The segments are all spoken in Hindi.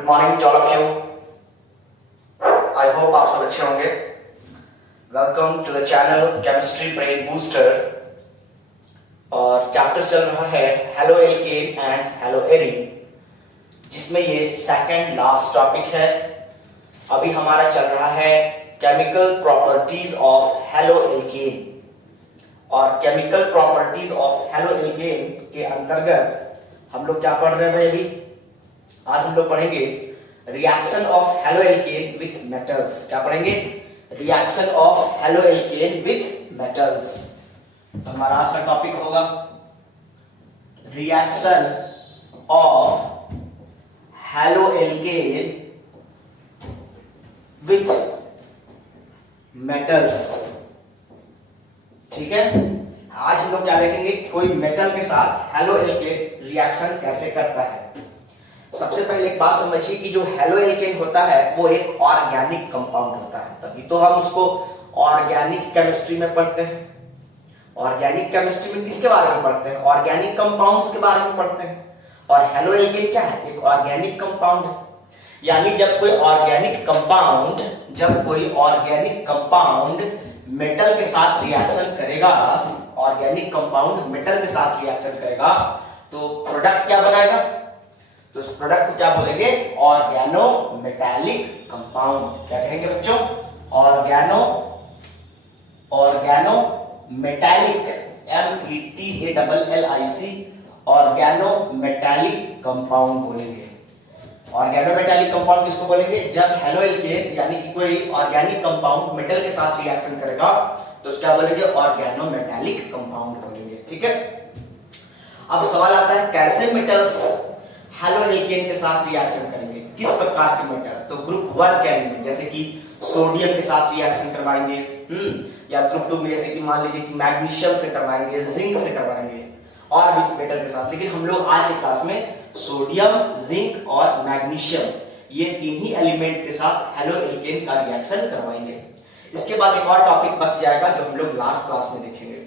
Good morning to all of you. I hope आप सब अच्छे होंगे। Welcome to the channel chemistry brain booster. और चैप्टर चल रहा है haloalkane and haloarene, जिसमें ये सेकंड लास्ट टॉपिक है। अभी हमारा चल रहा है chemical properties of haloalkane. और chemical properties of haloalkane के अंतर्गत हम लोग क्या पढ़ रहे हैं भाई? अभी आज हम लोग पढ़ेंगे reaction of haloalkane with metals. क्या पढ़ेंगे? Reaction of haloalkane with metals. तो हमारा आज का टॉपिक होगा reaction of haloalkane with metals. ठीक है, आज हम लोग क्या देखेंगे, कोई मेटल के साथ हेलो एल्केन रिएक्शन कैसे करता है। सबसे पहले एक बात समझिए कि जो हेलो एल्केन होता है वो एक ऑर्गेनिक कंपाउंड होता है, तभी तो हम उसको ऑर्गेनिक केमिस्ट्री में पढ़ते हैं। ऑर्गेनिक केमिस्ट्री में किसके बारे में पढ़ते हैं? ऑर्गेनिक कंपाउंड्स के बारे में पढ़ते हैं। और हेलो एल्केन क्या है? एक ऑर्गेनिक कंपाउंड है। यानी जब कोई ऑर्गेनिक कंपाउंड मेटल के साथ रिएक्शन करेगा, ऑर्गेनिक कंपाउंड मेटल के साथ रिएक्शन करेगा, तो प्रोडक्ट क्या बनाएगा? तो उस प्रोडक्ट को क्या बोलेंगे? Organo metallic compound. क्या कहेंगे बच्चों? Organo metallic, METALLIC, organo metallic compound बोलेंगे। ऑर्गेनो मेटालिक कंपाउंड किसको बोलेंगे? जब हेलो एल्केन यानी कि कोई ऑर्गेनिक कंपाउंड मेटल के साथ रिएक्शन करेगा तो उसको क्या बोलेंगे? ऑर्गेनो मेटालिक कंपाउंड बोलेंगे। ठीक है, अब सवाल आता है कैसे मेटल्स हेलो एल्केन के साथ रिएक्शन करेंगे, किस प्रकार के मेटल? तो ग्रुप 1 के एलिमेंट जैसे कि सोडियम के साथ रिएक्शन करवाएंगे, या ग्रुप 2 में जैसे कि मान लीजिए कि मैग्नीशियम से करवाएंगे, जिंक से करवाएंगे और भी मेटल के साथ। लेकिन हम लोग आज की क्लास में सोडियम, जिंक और मैग्नीशियम, ये तीन ही एलिमेंट के साथ हेलो एल्केन का रिएक्शन करवाएंगे। इसके बाद एक और टॉपिक बच जाएगा जो हम लोग लास्ट क्लास में देखेंगे।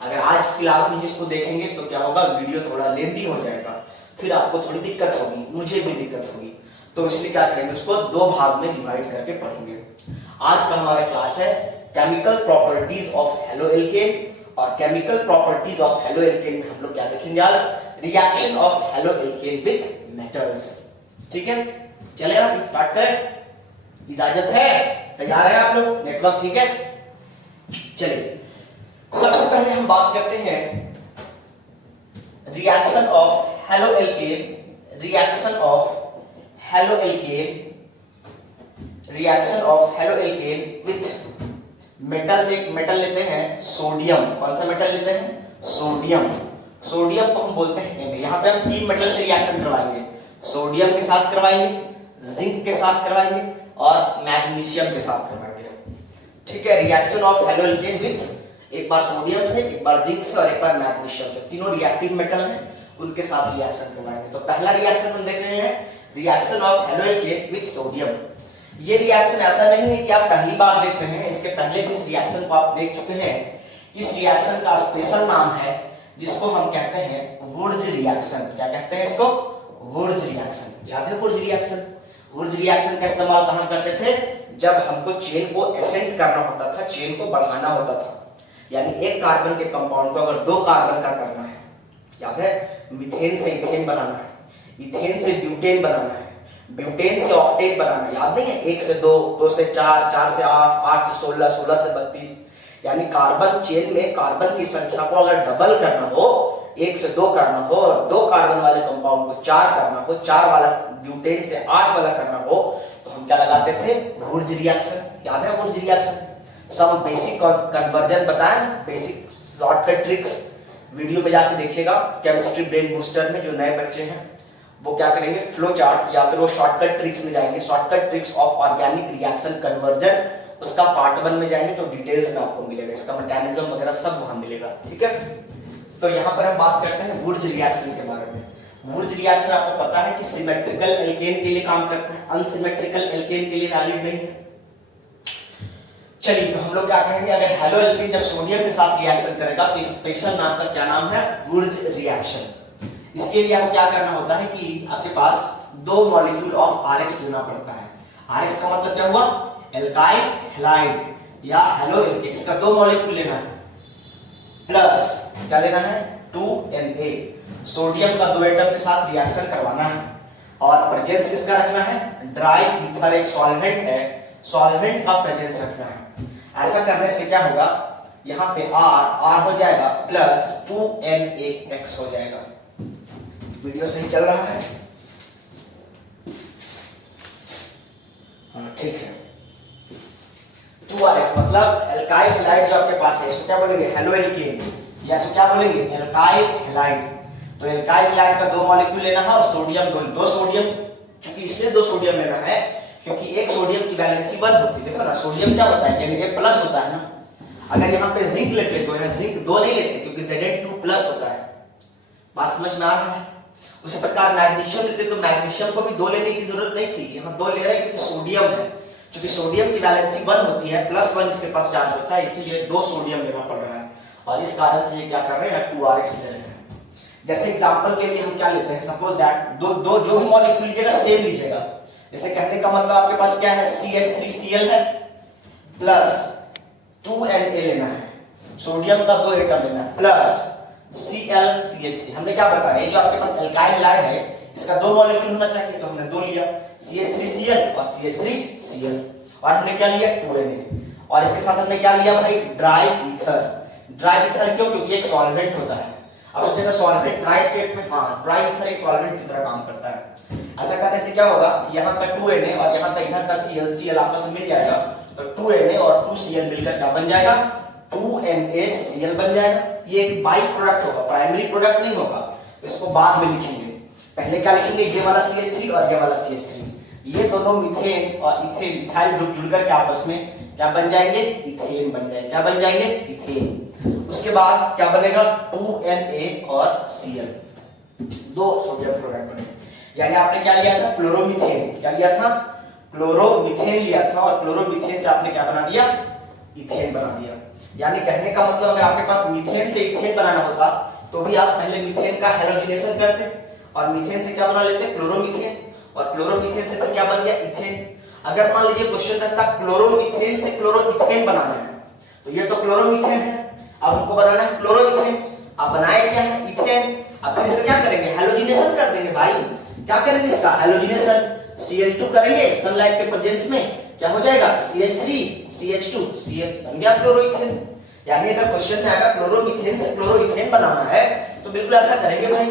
अगर आज की क्लास में इसको देखेंगे तो क्या होगा, वीडियो थोड़ा लेंथी हो जाएगा, फिर आपको थोड़ी दिक्कत होगी, मुझे भी दिक्कत होगी। तो इसलिए क्या करेंगे, उसको 2 भाग में डिवाइड करके पढ़ेंगे। आज का हमारा क्लास है chemical properties of haloalkane, और chemical properties of haloalkane में हम लोग क्या देखेंगे आज? Reaction of haloalkane with metals. ठीक है, चले आप स्टार्ट करें। इजाजत है? तैयार है आप लोग? नेटवर्क ठीक है? चलिए, सबसे पहले हम बात करते हैं reaction of halo alkane, reaction of haloalkane with metal. एक मेटल लेते हैं सोडियम। कौन सा मेटल लेते हैं? सोडियम। सोडियम को हम बोलते हैं, यहाँ पे हम 3 मेटल से रिएक्शन करवाएंगे। सोडियम के साथ करवाएंगे, जिंक के साथ करवाएंगे और मैग्नीशियम के साथ करवाएंगे। ठीक है, reaction of haloalkane with एक बार सोडियम से, एक बार जिंक से और एक बार मैग्नीशियम से। तीनों रिएक्टिव मेटल हैं, उनके साथ रिएक्शन करवाएंगे। तो पहला रिएक्शन हम देख रहे हैं reaction of haloalkane with sodium. ये रिएक्शन ऐसा नहीं है कि आप पहली बार देख रहे हैं, इसके पहले भी इस रिएक्शन को आप देख चुके हैं। इस रिएक्शन का स्पेशल नाम है जिसको हम कहते हैं वुर्ज रिएक्शन। क्या कहते हैं इसको? वुर्ज रिएक्शन। याद है वुर्ज रिएक्शन? वुर्ज रिएक्शन का इस्तेमाल कहां करते थे? जब हमको चेन को एसेंट करना होता था, चेन को बढ़ाना होता था। यानी एक कार्बन के कंपाउंड को अगर 2 कार्बन का करना है, याद है, मीथेन से इथेन बनाना है, इथेन से ब्यूटेन बनाना है, ब्यूटेन से ऑक्टेट बनाना, याद नहीं है? 1 से 2, 2 से 4, 4 से 8, 8 से 16, 16 से 32। यानी कार्बन चेन में कार्बन की संख्या को अगर डबल करना हो, 1 से 2 करना हो, और 2 कार्बन वाले कंपाउंड को 4 करना हो, 4 वाला ब्यूटेन से 8 वाला करना हो, तो हम क्या लगाते थे? वुर्ज रिएक्शन। याद है वुर्ज रिएक्शन? सब बेसिक कन्वर्जन बताएं, बेसिक शॉर्टकट ट्रिक्स वीडियो में जाके देखिएगा केमिस्ट्री ब्रेन बूस्टर में। जो नए बच्चे हैं वो क्या करेंगे, फ्लो चार्ट या फिर वो शॉर्टकट ट्रिक्स में जाएंगे, shortcut tricks of organic reaction conversion, उसका पार्ट 1 में जाएंगे तो डिटेल्स में आपको मिलेगा, इसका मैकेनिज्म वगैरह सब वहां मिलेगा। ठीक है, तो यहां पर हम बात करते हैं वुर्ज रिएक्शन के बारे में। वुर्ज रिएक्शन आपको पता है कि सिमेट्रिकल एल्केन के लिए काम करता है, अनसिमेट्रिकल एल्केन के लिए वैलिड नहीं है। चलिए, तो हम लोग क्या कहेंगे, अगर हेलो एल्केन जब सोडियम के साथ रिएक्शन करेगा तो इस स्पेशल नाम का क्या नाम है? Wurtz reaction. इसके लिए आपको क्या करना होता है कि आपके पास दो मॉलिक्यूल ऑफ RX लेना पड़ता है। RX का मतलब क्या हुआ, एल्काइल हैलाइड या हेलो एल्केन, इसका दो मॉलिक्यूल लेना है प्लस क्या लेना है 2Na, सोडियम का दो एटम के साथ रिएक्शन करवाना है और प्रेजेंस किसका रखना है, ड्राई ईथर एक सॉल्वेंट है, सॉल्वेंट का प्रेजेंस रखना है। ऐसा करने से क्या होगा, यहाँ पे R हो जाएगा प्लस 2NaX हो जाएगा। वीडियो सही चल रहा है, हाँ ठीक है। 2RX मतलब एल्काइल हैलाइड जो आपके पास है इसको क्या बोलेंगे, हेलो एल्केन, या इसको क्या बोलेंगे, एल्काइल हैलाइड। तो एल्काइल हैलाइड का दो मॉलिक्यूल लेना है और सोडियम दो सोडियम, क्योंकि इसलिए दो सोडियम लेना है क्योंकि एक सोडियम की वैलेंसी 1 होती है। देखो ना सोडियम क्या होता है, यानी A प्लस होता है ना। अगर यहाँ पे जिंक लेते तो यहाँ जिंक 2 नहीं लेते क्योंकि Zn2 प्लस होता है। बात समझ में आ रहा है। उसी प्रकार मैग्नीशियम लेते तो मैग्नीशियम को भी 2 लेने की जरूरत नहीं थी, यहाँ 2 ले रहे हैं क्योंकि सोडियम है, क्योंकि सोडियम की वैलेंसी 1 होती है, +1 इसके पास चार्ज होता है, इसीलिए 2 सोडियम लेना पड़ रहा है और इस कारण से ये क्या कर रहे हैं 2RX ले रहे हैं। जैसे एग्जांपल के लिए हम क्या लेते हैं, सपोज दैट दो जो भी मॉलिक्यूल लीजिएगा सेम लीजिएगा। जैसे कहने का मतलब आपके पास क्या है, CH3Cl है प्लस 2Na लेना है, सोडियम का 2 एटम लेना है प्लस ClCH3। हमने क्या बताया, ये जो आपके पास एल्काइल हैलाइड है इसका 2 मॉलिक्यूल होना चाहिए तो हमने 2 लिया, CH3Cl और CH3Cl, और हमने क्या लिया 2Na, और इसके साथ हमने क्या लिया भाई, ड्राई ईथर। ड्राई ईथर क्यों, क्योंकि एक सॉल्वेंट होता है। अब जब सॉल्वेंट ड्राई स्टेट में, हाँ ड्राई ईथर एक सॉल्वेंट की तरह काम करता है। ऐसा करने से क्या होगा, यहाँ का 2Na और यहाँ का इधर का ClCl आपस में मिल जाएगा, तो 2Na और 2Cl मिलकर क्या बन जाएगा, 2NaCl बन जाएगा। ये एक बाई प्रोडक्ट होगा, प्राइमरी प्रोडक्ट नहीं होगा, इसको बाद में लिखेंगे। पहले क्या लिखेंगे, ये वाला CH3 और ये वाला CH3, ये दोनों मीथेन और इथेन मिथाइल ग्रुप जुड़कर के आपस में क्या बन जाएंगे, इथेन बन जाएंगे। क्या बन जाएंगे, इथेन। उसके बाद क्या बनेगा 2Na और Cl, 2 सोडियम क्लोराइड बनेगा। यानी आपने क्या लिया था, क्लोरोमीथेन, क्या लिया था, क्लोरोमीथेन लिया था और क्लोरोमीथेन से आपने क्या बना दिया, इथेन बना दिया। यानी कहने का मतलब अगर आपके पास मीथेन से इथेन बनाना होता तो भी आप पहले मीथेन का हैलोजिनेशन करते और मीथेन से क्या बना लेते, क्लोरोमीथेन, और क्लोरोमीथेन से फिर क्या बन गया, इथेन। अगर मान लीजिए क्वेश्चन रहता क्लोरोमीथेन से क्लोरोइथेन बनाना है, तो ये तो क्लोरोमीथेन है, अब हमको बनाना है क्लोरोइथेन। अब बनाए क्या है, इथेन। अब फिर इसे क्या करेंगे, हैलोजिनेशन कर देंगे भाई। क्या करेंगे इसका हैलोजिनेशन, Cl2 करेंगे सनलाइट के प्रेजेंस में, क्या हो जाएगा CH3 CH2 Cl, बन गया क्लोरोइथेन। यानी अगर क्वेश्चन में आएगा क्लोरोमीथेन से क्लोरोइथेन बनाना है तो बिल्कुल ऐसा करेंगे भाई,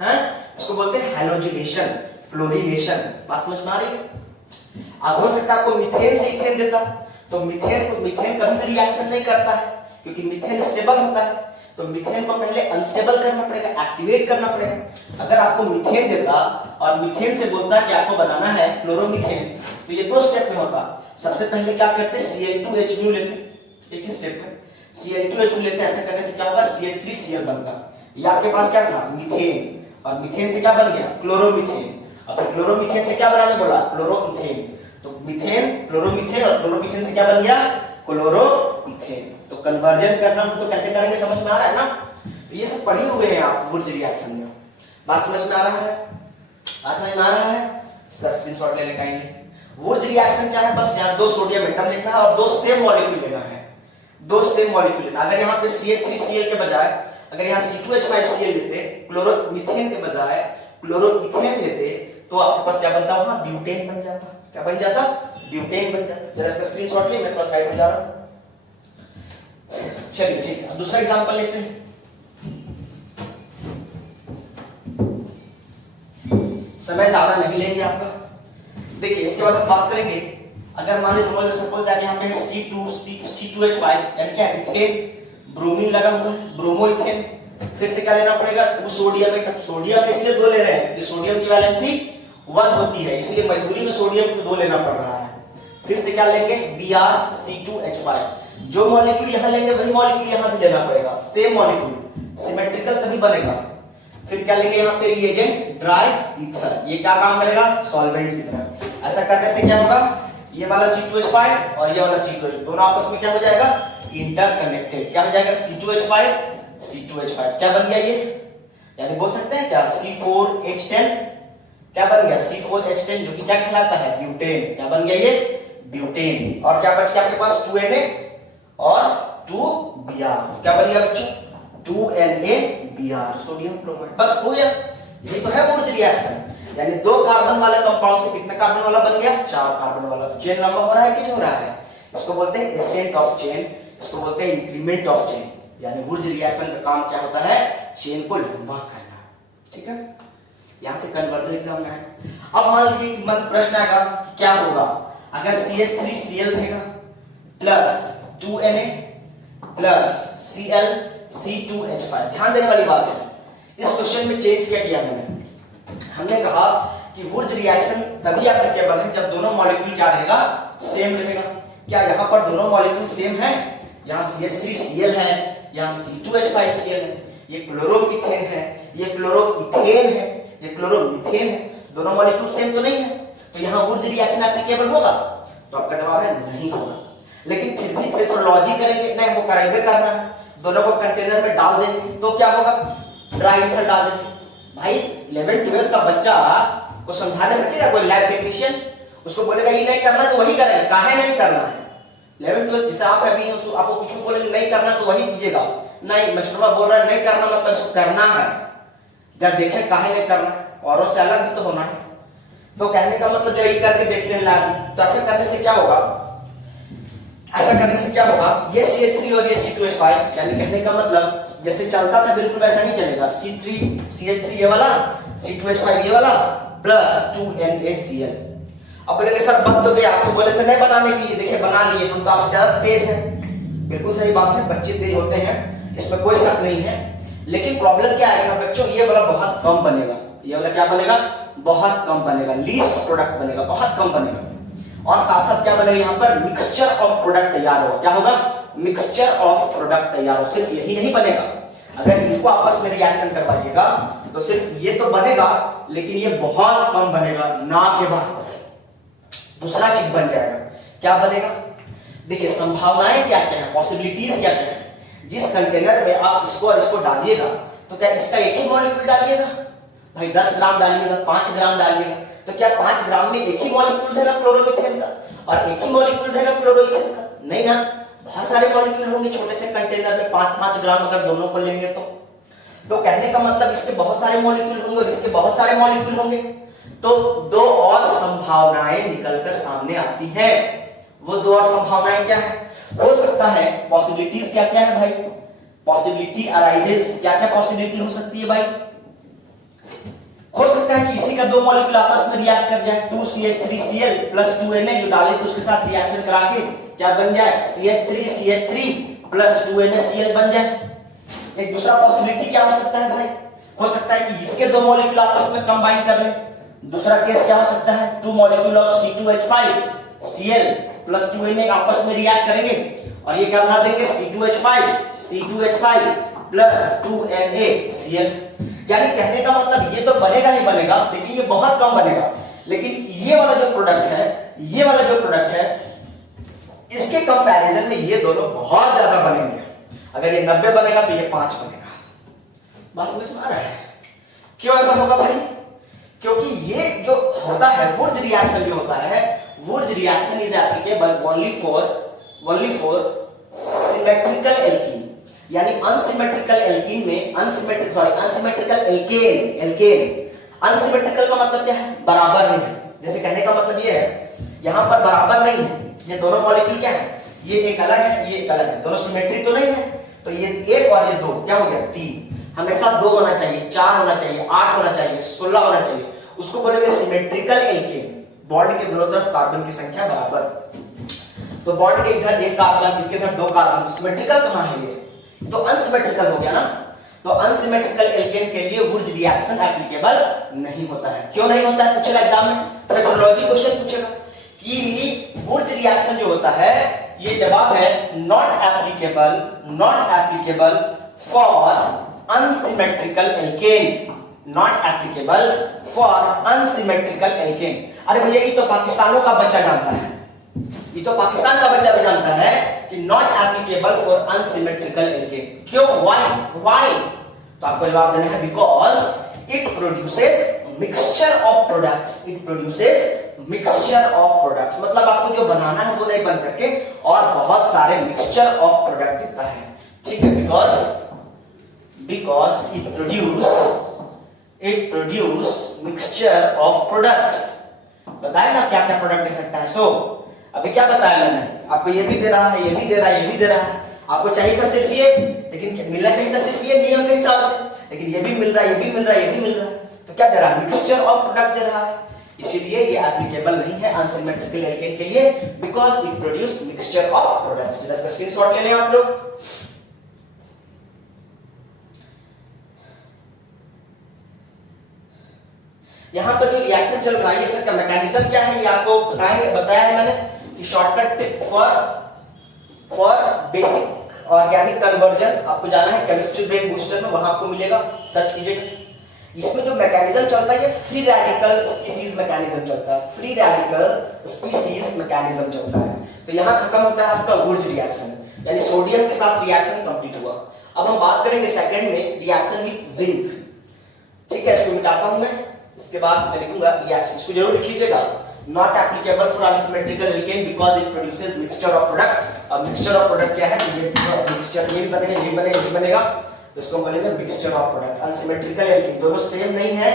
हैं, इसको बोलते हैं हैलोजिनेशन, क्लोरीनेशन। बात समझ में आ रही है। अब हो सकता है आपको मीथेन से इथेन देता, तो मीथेन कभी भी रिएक्शन नहीं करता है क्योंकि मीथेन स्टेबल होता है, तो मीथेन को पहले अनस्टेबल करना पड़ेगा, एक्टिवेट करना पड़ेगा। अगर आपको मीथेन देता और मीथेन से बोलता कि आपको बनाना है क्लोरोमीथेन, तो ये 2 स्टेप में होता। सबसे पहले क्या करते, Cl2H लेते, एक ही स्टेप में Cl2H लेते। ऐसा करने से क्या होगा, CH3Cl बनता। ये आपके पास क्या था, मीथेन, और मीथेन से क्या बन गया, क्लोरोमीथेन। अब क्लोरोमीथेन से क्या बनाने बोला, क्लोरोइथेन। तो मीथेन, क्लोरोमीथेन, और क्लोरोमीथेन से क्या बन गया, क्लोरोइथेन। तो कन्वर्जन करना हो तो कैसे करेंगे, समझ में आ रहा है ना। तो ये सब पढ़े हुए हैं आप वुर्ज रिएक्शन में। बात समझ में आ रहा है, बात समझ में आ रहा है। इसका स्क्रीनशॉट ले लें काइंडली। वुर्ज रिएक्शन क्या है, बस यहाँ 2 सोडियम एटम लिखना है और 2 सेम मॉलिक्यूल लेना है, 2 सेम मॉलिक्यूल लेना। अगर यहाँ पे CH3Cl के बजाय अगर यहाँ C2H5Cl लेते, क्लोरोमीथेन के बजाय क्लोरोइथेन लेते, तो आपके पास क्या बनता, वहां ब्यूटेन बन जाता। क्या बन जाता, ब्यूटेन बन जाता। जरा इसका स्क्रीनशॉट ले, मैं थोड़ा साइड में जा रहा हूं। चलिए ठीक है, अब दूसरा एग्जांपल लेते हैं। समय ज्यादा नहीं लेंगे आपका। देखिए इसके बाद हम बात करेंगे, अगर मान लीजिए सपोज दैट यहाँ पे C2H5 यानी क्या, इथेन, ब्रोमीन लगा हुआ है, ब्रोमोइथेन। फिर से क्या लेना पड़ेगा, 2 सोडियम एटम। सोडियम इसलिए 2 ले रहे हैं कि सोडियम की वैलेंसी 1 होती है, इसलिए मजबूरी में सोडियम को 2 लेना पड़ रहा है। फिर से क्या लेंगे, Br2C2H5। जो मॉलिक्यूल यहाँ लेंगे वही मॉलिक्यूल यहाँ भी लेना पड़ेगा, सेम मॉलिक्यूल, सिमेट्रिकल तभी बनेगा। फिर क्या लेंगे यहाँ पे रिएजेंट, ड्राई ईथर। ये क्या काम करेगा, सॉल्वेंट की तरह। ऐसा करने से क्या होगा, ये वाला C2H5 और ये वाला C2H5 दोनों आपस में क्या हो जाएगा, इंटरकनेक्टेड। क्या हो जाएगा, C2H5 क्या बन गया ये, यानी बोल सकते हैं क्या, C4H10। क्या बन गया C4H10 जो कि क्या कहलाता है ब्यूटेन। क्या बन गया ये ब्यूटेन। और क्या बच गया आपके पास 2Na और 2Br। क्या बन गया बच्चों 2NaBr सोडियम क्लोराइड। बस हो गया। यही तो है वुर्ज रिएक्शन। यानी 2 कार्बन वाले कंपाउंड से कितने कार्बन वाला बन गया 4 कार्बन वाला। चेन लंबा हो रहा है कि नहीं हो रहा है। इसको बोलते हैं एसेंट ऑफ चेन, इसको बोलते हैं इंक्रीमेंट ऑफ चेन। यानी वुर्ज रिएक्शन का काम क्या होता है चेन को लंबा करना। ठीक है, यहां से कन्वर्जन एग्जाम में है। अब मान लीजिए मन प्रश्न आएगा क्या होगा अगर CH3Cl रहेगा plus 2Na plus Cl C2H5। ध्यान देने वाली बात है, इस क्वेश्चन में चेंज क्या किया हमने कहा कि वुर्ज रिएक्शन तभी एप्लीकेबल है जब दोनों मॉलिक्यूल क्या रहेगा सेम रहेगा। क्या यहाँ पर दोनों मॉलिक्यूल सेम है, यहाँ CH3Cl है, यहाँ C2H5Cl है, ये क्लोरोमीथेन है, ये क्लोरोइथेन है, ये क्लोरोमीथेन है, दोनों मॉलिक्यूल सेम तो नहीं है, तो यहाँ वुर्ज रिएक्शन एप्लीकेबल होगा। तो आपका जवाब है नहीं होगा। लेकिन फिर भी टेट्रोलॉजी करेंगे, नहीं वो करेंगे करना है, दोनों को कंटेनर में डाल देंगे तो क्या होगा ड्राई ईथर डाल देंगे। भाई 11-12 का बच्चा को समझाने सकेगा कोई लैब टेक्नीशियन, उसको बोलेगा ये नहीं करना तो वही करेगा, काहे नहीं करना है। 11-12 जैसे आप अभी आपको कुछ बोलेंगे नहीं करना तो वही कीजिएगा, नहीं मशरूबा बोल रहा है नहीं करना मतलब इसको करना है, जब देखे काहे नहीं करना है, औरों से अलग भी तो होना है। तो कहने का मतलब जरा करके देखते हैं लैब में। तो ऐसा करने से क्या होगा, ऐसा करने से क्या होगा ये CH3 और ये C2H5 यानी कहने का मतलब जैसे चलता था बिल्कुल वैसा नहीं चलेगा। CH3 ये वाला C2H5 ये वाला प्लस 2NaCl। अब बोलेंगे सर बन तो गया, आपको बोले थे नहीं बनाने के लिए, देखिए बना लिए, हम तो आपसे ज्यादा तेज हैं। बिल्कुल सही बात है, बच्चे तेज होते हैं, इसमें कोई शक नहीं है। लेकिन प्रॉब्लम क्या आएगा बच्चों, ये वाला बहुत कम बनेगा, ये वाला क्या बनेगा बहुत कम बनेगा, लीस्ट प्रोडक्ट बनेगा, बहुत कम बनेगा। और साथ साथ क्या बनेगा यहाँ पर मिक्सचर ऑफ प्रोडक्ट तैयार होगा। क्या होगा मिक्सचर ऑफ प्रोडक्ट तैयार हो। सिर्फ यही नहीं बनेगा, अगर इनको आपस में रिएक्शन करवाइएगा तो सिर्फ ये तो बनेगा लेकिन ये बहुत कम बनेगा, ना के बाद दूसरा चीज बन जाएगा। क्या बनेगा देखिए संभावनाएं क्या क्या है, पॉसिबिलिटीज क्या क्या है। जिस कंटेनर में आप इसको और इसको डालिएगा तो क्या इसका एक ही मॉलिक्यूल डालिएगा भाई 10 ग्राम डालिएगा 5 ग्राम डालिएगा तो क्या 5 ग्राम में एक ही मॉलिक्यूल रहेगा क्लोरोमीथेन का और एक ही मॉलिक्यूल रहेगा क्लोरोइथेन का, नहीं ना, बहुत सारे मॉलिक्यूल होंगे छोटे से कंटेनर में 5-5 ग्राम अगर दोनों को लेंगे तो कहने का मतलब इसके बहुत सारे मॉलिक्यूल होंगे और इसके बहुत सारे मॉलिक्यूल होंगे, तो 2 और संभावनाएं निकलकर सामने आती हैं। वो 2 और संभावनाएं क्या है हो सकता है, पॉसिबिलिटीज क्या क्या है भाई, पॉसिबिलिटी अराइजेस, क्या क्या पॉसिबिलिटी हो सकती है भाई, हो सकता है कि इसी का 2 मॉलिक्यूल आपस में रिएक्ट कर जाए, 2CH3Cl प्लस 2Na जो डाले थे उसके साथ रिएक्शन करा के क्या बन जाए CH3 प्लस 2NaCl बन जाए। एक दूसरा पॉसिबिलिटी क्या हो सकता है भाई, हो सकता है कि इसके 2 मॉलिक्यूल आपस में कंबाइन कर लें। दूसरा केस क्या हो सकता है 2 molecule of C2H5Cl plus 2Na आपस में रिएक्ट करेंगे और ये क्या बना देंगे C2H5 प्लस 2NaCl। यानी कहने का मतलब ये तो बनेगा ही बनेगा लेकिन ये बहुत कम बनेगा, लेकिन ये वाला जो प्रोडक्ट है, ये वाला जो प्रोडक्ट है इसके कंपैरिजन में ये दोनों बहुत ज्यादा बनेंगे। अगर ये 90 बनेगा तो ये 5 बनेगा। बात समझ में आ रहा है क्यों ऐसा होगा भाई, क्योंकि ये जो होता है वुर्ज रिएक्शन जो होता है, Wurtz reaction is applicable only for symmetrical alkene, यानी अनसिमेट्रिकल एल्कीन में अनसिमेट्रिकल अनसिमेट्रिकल का मतलब क्या है बराबर नहीं है। जैसे कहने का मतलब ये है यहां पर बराबर नहीं है, ये दोनों मॉलिक्यूल क्या है, ये एक अलग है ये एक अलग है, दोनों सिमेट्रिक तो नहीं है, तो ये 1 और ये 2 क्या हो गया 3। हमेशा 2 होना चाहिए, 4 होना चाहिए, 8 होना चाहिए, 16 होना चाहिए, उसको बोलेंगे सिमेट्रिकल एल्कीन। बॉन्ड के दोनों तरफ कार्बन की संख्या बराबर, तो बॉन्ड के इधर 1 कार्बन इसके इधर 2 कार्बन, सिमेट्रिकल कहां है ये तो अनसिमेट्रिकल हो गया ना। तो अनसिमेट्रिकल एल्केन के लिए वुर्ज रिएक्शन एप्लीकेबल नहीं होता है। क्यों नहीं होता है पूछेगा एग्जाम में, मेट्रोलॉजी क्वेश्चन पूछेगा कि वुर्ज रिएक्शन जो होता है ये जवाब है not applicable for unsymmetrical alkene, not applicable for unsymmetrical alkene. अरे भैया ये तो पाकिस्तानों का बच्चा जानता है, ये तो पाकिस्तान का बच्चा भी जानता है कि not applicable for unsymmetrical alkene. क्यों, व्हाई? तो आपको जवाब देना है because it produces mixture of products, it produces mixture of products, मतलब आपको जो बनाना है वो नहीं बन करके और बहुत सारे मिक्सचर ऑफ प्रोडक्ट देता है, ठीक है, because it produce mixture of products. बताया ना क्या क्या प्रोडक्ट दे सकता है। सो अभी क्या बताया मैंने आपको, ये भी दे रहा है, ये भी दे रहा है, ये भी दे रहा है, आपको चाहिए था सिर्फ ये, लेकिन मिलना चाहिए था सिर्फ ये नियम के हिसाब से, लेकिन ये भी मिल रहा है, ये भी मिल रहा है, ये भी मिल रहा है, तो क्या दे रहा है, मिक्सचर ऑफ प्रोडक्ट दे रहा है, इसीलिए ये एप्लीकेबल नहीं है अनसिमेट्रिकल एल्केन के लिए, because it produce mixture of products. इसका स्क्रीनशॉट ले लें आप लोग। यहां पर जो रिएक्शन चल रहा है ये इसका मैकेनिज्म क्या है ये आपको बताया है मैंने कि shortcut tip for basic organic conversion, आपको जाना है केमिस्ट्री ब्रेन बूस्टर में, वहां आपको मिलेगा, सर्च कीजिएगा। इसमें जो मैकेनिज्म चलता है ये फ्री रेडिकल स्पीसीज मैकेनिज्म चलता है, फ्री रेडिकल स्पीसीज मैकेनिज्म चलता है। तो यहां खत्म होता है आपका वुर्ज रिएक्शन, यानी सोडियम के साथ रिएक्शन कंप्लीट हुआ। अब हम बात करेंगे सेकंड में रिएक्शन विद जिंक, ठीक है, इसको मिटाता हूं मैं, इसके बाद मैं लिखूंगा रिएक्शन, इसको जरूर लिख लीजिएगा, not applicable for unsymmetrical alkene because it produces mixture of product. अब मिक्सचर ऑफ प्रोडक्ट क्या है, ये मिक्सचर ये भी बनेगा, ये बनेगा, ये बनेगा, तो इसको बोलेंगे mixture of product. Unsymmetrical alkene दोनों सेम नहीं है,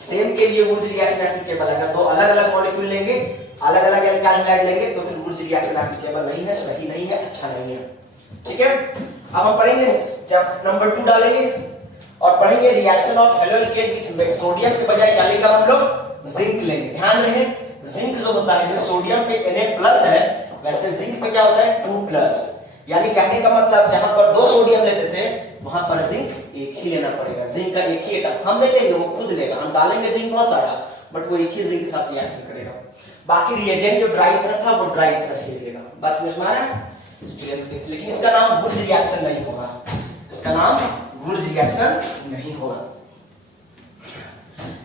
सेम के लिए वुर्ज रिएक्शन एप्लीकेबल है। अगर दो अलग-अलग मॉलिक्यूल लेंगे, अलग-अलग एल्काइल हाइड लेंगे तो फिर वुर्ज रिएक्शन एप्लीकेबल नहीं है, सही नहीं है, अच्छा नहीं है, ठीक है। अब हम पढ़ेंगे जब नंबर 2 डालेंगे और पढ़ेंगे reaction of haloalkane with sodium के बजाय क्या लेंगे हम लोग, जिंक लेंगे। ध्यान रहे जिंक जो होता है, जैसे सोडियम पे Na+ है वैसे जिंक पे क्या होता है 2+, यानी कहने का मतलब जहां पर 2 सोडियम लेते थे वहां पर जिंक एक ही लेना पड़ेगा, जिंक का एक ही एटम हम नहीं लेंगे, वो खुद लेगा, हम डालेंगे जिंक बहुत सारा, बट वो एक ही जिंक के साथ रिएक्शन करेगा। बाकी रिएजेंट जो ड्राई ईथर था वो ड्राई ईथर ही लेगा, बस समझ में आ रहा है। लेकिन इसका नाम वुर्ज रिएक्शन नहीं होगा, इसका नाम वुर्ज रिएक्शन नहीं होगा।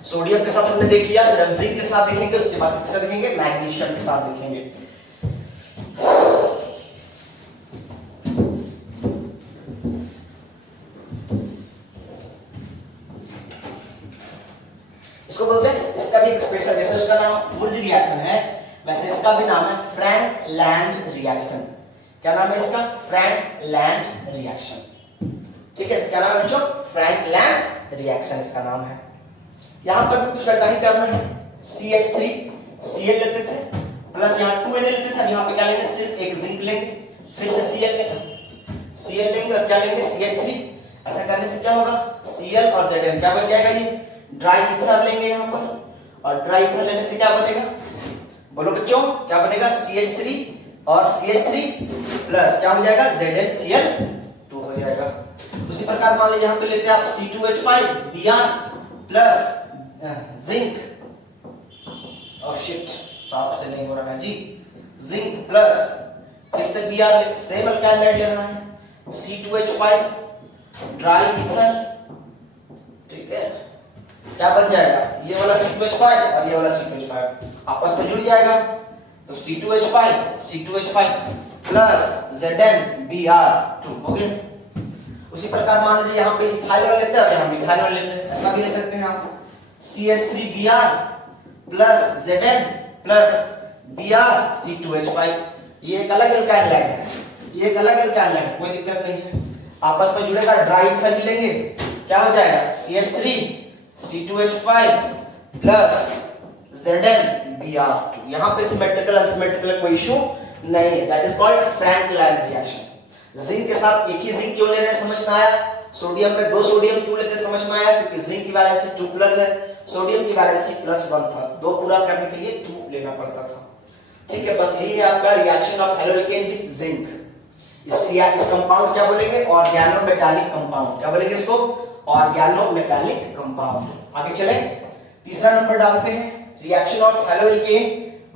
सोडियम के साथ हमने देख लिया, फिर हम जिंक के साथ देखेंगे, उसके बाद किससे देखेंगे, मैग्नीशियम के साथ देखेंगे। इसको बोलते हैं, इसका भी एक स्पेशल, जैसे उसका नाम वुर्ज रिएक्शन है वैसे इसका भी नाम है फ्रैंक लैंड रिएक्शन। क्या नाम है इसका, फ्रैंक लैंड रिएक्शन, ठीक है, क्या नाम है बच्चों, फ्रैंक लैंड रिएक्शन इसका नाम है। यहां पर भी कुछ वैसा ही करना है, CH3 Cl लेते थे प्लस यहां 2Na लेते थे, अब यहां पे क्या लेंगे, सिर्फ एक जिंक लेंगे, फिर से Cl लेंगे और क्या लेंगे, CH3। ऐसा करने से क्या होगा, Cl और Zn क्या बन जाएगा, ये ड्राई ईथर लेंगे यहां पर, और ड्राई ईथर लेने से क्या बनेगा, बोलो बच्चों क्या बनेगा, CH3 और CH3 प्लस क्या हो जाएगा, ZnCl2 हो जाएगा। उसी प्रकार मान लीजिए यहां पे लेते हैं आप C2H5 Br प्लस जिंक, और शिट साफ से नहीं हो रहा है जी, जिंक प्लस फिर से Br ले, सेम अल्काइल हाइड ले रहा है, C2H5 ड्राई ईथर, ठीक है, क्या बन जाएगा, ये वाला C2H5 और ये वाला C2H5 आपस में जुड़ जाएगा, तो C2H5 प्लस ZnBr2 हो गया। उसी प्रकार मान लीजिए यहाँ पे इथाइल वाला लेते हैं और यहाँ मिथाइल वाला लेते हैं, ऐसा भी ले सकते हैं आप, CH3Br plus Zn plus Br C2H5, ये एक अलग एल्काइल हाइड है, ये एक अलग एल्काइल हाइड है, कोई दिक्कत नहीं है, आपस में जुड़ेगा, ड्राई ईथर ही लेंगे, क्या हो जाएगा, CH3 C2H5 प्लस ZnBr2। यहाँ पे सिमेट्रिकल अनसिमेट्रिकल कोई इशू नहीं है, that is called Frank land reaction. Zinc के साथ एक ही जिंक क्यों ले रहे हैं समझ में आया, सोडियम में 2 सोडियम क्यों लेते हैं समझ में आया, क्योंकि जिंक की वैलेंसी 2+ है, सोडियम की वैलेंसी +1 था, 2 पूरा करने के लिए 2 लेना पड़ता था, ठीक है। बस यही है आपका रिएक्शन ऑफ हेलोरिकेन विद जिंक। इस कंपाउंड क्या बोलेंगे, ऑर्गेनोमेटालिक कंपाउंड, क्या बोलेंगे इसको, ऑर्गेनोमेटालिक कंपाउंड। आगे चले, तीसरा नंबर डालते हैं, रिएक्शन ऑफ हेलोरिकेन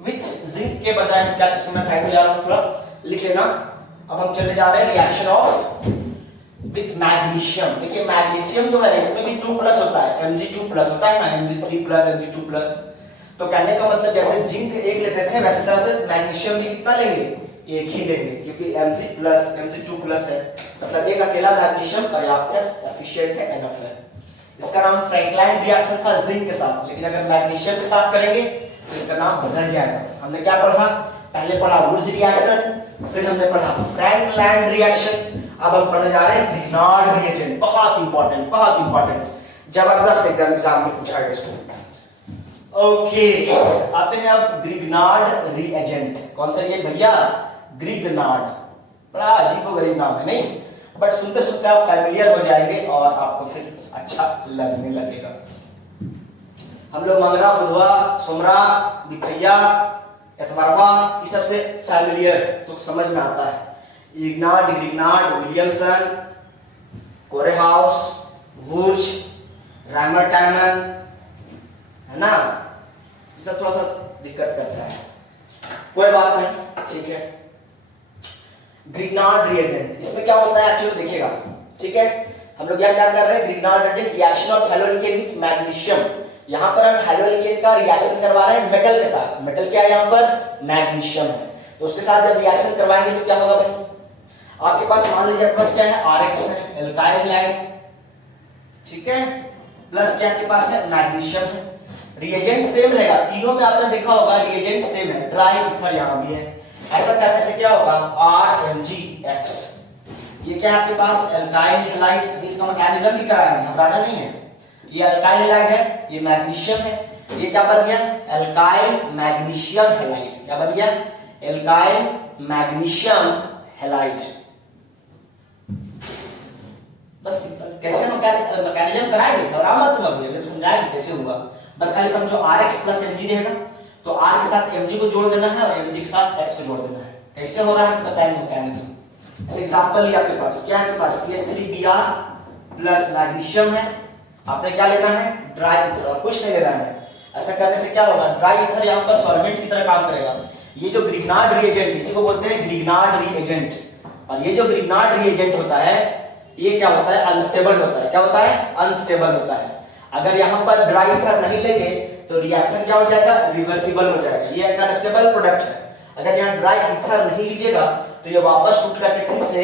विद जिंक के बजाय क्या, इसको मैं साइड में जा रहा हूं, थोड़ा लिख लेना। अब हम चले जा रहे हैं रिएक्शन ऑफ विद मैग्नीशियम। देखिए मैग्नीशियम जो है इसमें भी 2+ होता है, Mg2+ होता है ना, Mg3+, Mg2+। तो कहने का मतलब जैसे जिंक एक लेते थे वैसे तरह से मैग्नीशियम भी कितना लेंगे, एक ही लेंगे, क्योंकि Mg+, Mg2+ है, मतलब एक अकेला मैग्नीशियम पर्याप्त है, एफिशिएंट है, एनफ है। इसका नाम फ्रैंकलाइन रिएक्शन था जिंक के साथ, लेकिन अगर मैग्नीशियम के साथ करेंगे तो इसका नाम बदल जाएगा। हमने क्या पढ़ा, पहले पढ़ा वुर्ज रिएक्शन, फिर हमने पढ़ा फ्रैंकलाइन रिएक्शन, अब हम पढ़ने जा रहे हैं ग्रिग्नार्ड रिएजेंट। बहुत इंपॉर्टेंट, बहुत इंपॉर्टेंट, जबरदस्त एग्जाम में पूछा गया इसको। ओके, आते हैं अब ग्रिग्नार्ड रिएजेंट। कौन सा ये भैया? ग्रिग्नार्ड। बड़ा अजीबोगरीब नाम है नहीं, बट सुनते सुनते आप फैमिलियर हो जाएंगे और आपको फिर अच्छा लगने लगेगा। हम लोग मंगरा, बुधवा, सोमरा, दिखैया, एतवारवा, इस सबसे फैमिलियर तो समझ में आता है। इग्नार्ड, ग्रिग्नार्ड, विलियमसन, कोरेहाउस, वुर्ज, रामर-टैमन, है ना, ये सब थोड़ा सा दिक्कत करता है, कोई बात नहीं, ठीक है। ग्रिग्नार्ड रिएजेंट, इसमें क्या होता है एक्चुअली देखिएगा, ठीक है। हम लोग क्या कर रहे हैं, Grignard reagent reaction of haloalkane with magnesium. यहाँ पर हम हैलोएल्केन का रिएक्शन करवा रहे हैं मेटल के साथ। मेटल क्या है यहाँ पर? मैग्नीशियम है। तो उसके साथ जब रिएक्शन करवाएंगे तो क्या होगा भाई? आपके पास मान लीजिए आपके पास क्या है, RX है, एल्काइल हैलाइड, ठीक है, प्लस क्या आपके पास है, मैग्नीशियम है। रिएजेंट सेम रहेगा, तीनों में आपने देखा होगा रिएजेंट सेम है, ड्राई ईथर यहाँ भी है। ऐसा करने से क्या होगा, RMgX। ये क्या है आपके पास, एल्काइल हैलाइड। इसका मैकेनिज्म भी कराएंगे, घबराना नहीं है। ये एल्काइल हैलाइड है, ये मैग्नीशियम है, ये क्या बन गया, एल्काइल मैग्नीशियम हैलाइड। क्या बन गया, एल्काइल मैग्नीशियम हैलाइड। बस कैसे मैकेनिज्म कराएंगे, घबरा मत तुम, अभी समझाएंगे कैसे होगा। बस खाली समझो RX प्लस Mg रहेगा, तो R के साथ Mg को जोड़ देना है और Mg के साथ X को जोड़ देना है। कैसे हो रहा है बताएंगे मैकेनिज्म। इस एग्जांपल लिया आपके पास, क्या आपके पास CH3Br प्लस मैग्नीशियम है, आपने क्या लेना है, ड्राई ईथर, और कुछ नहीं लेना है। ऐसा करने से क्या होगा, ड्राई ईथर यहाँ पर सॉल्वेंट की तरह काम करेगा। ये जो ग्रिग्नार्ड रिएजेंट, इसी को बोलते हैं ग्रिग्नार्ड रिएजेंट। और ये जो ग्रिग्नार्ड रिएजेंट होता है, ये क्या होता है, अनस्टेबल होता है। क्या होता है, अनस्टेबल होता है। अगर यहाँ पर ड्राई ईथर नहीं लेंगे तो रिएक्शन क्या हो जाएगा, रिवर्सिबल हो जाएगा। ये एक अनस्टेबल प्रोडक्ट है। अगर यहाँ ड्राई ईथर नहीं लीजिएगा तो ये वापस टूट करके फिर से